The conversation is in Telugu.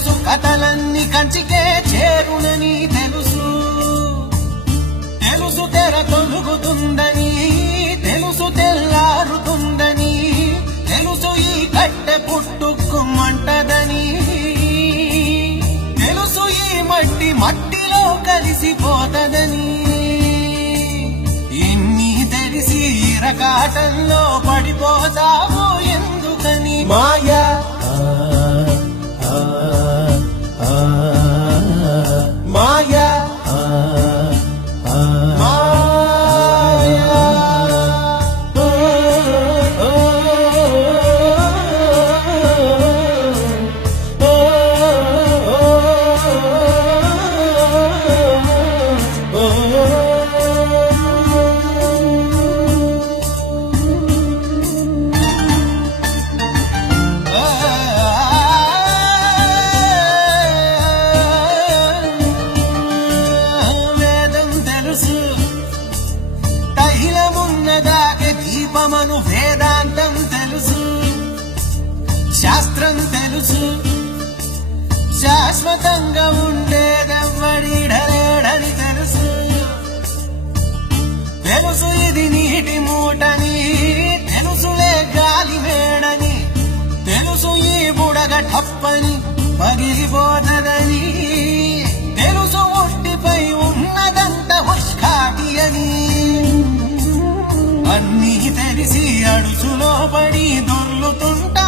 తెలుసు కథలన్నీ కంచికే చేరునని తెలుసు తెలుసు తెర తొలుగుతుందని తెలుసు తెల్లారుతుందని తెలుసు ఈ కట్టె పుట్టుకుమంటదని తెలుసు ఈ మట్టి మట్టిలో కలిసిపోతదని ఇన్ని తెలిసి ఇరకాటంలో పడిపోతావు ఎందుకని మాయా మాయా తైలమున్నదాకే దీపమను వేదాంతం తెలుసు శాస్త్రం తెలుసు శాశ్వతంగా ఉండేదెవ్వడిడలేడని తెలుసు తెలుసు ఇది నీటి మూటని తెలుసులే గాలి వేడని తెలుసు ఈ బుడగ టప్పని పగిలిపోతదని తెలుసు ఒట్టిపై ఉన్నదంత ఉష్కాటి అని అన్నీ తెలిసి అడుసులో పడి దొర్లుతుంటా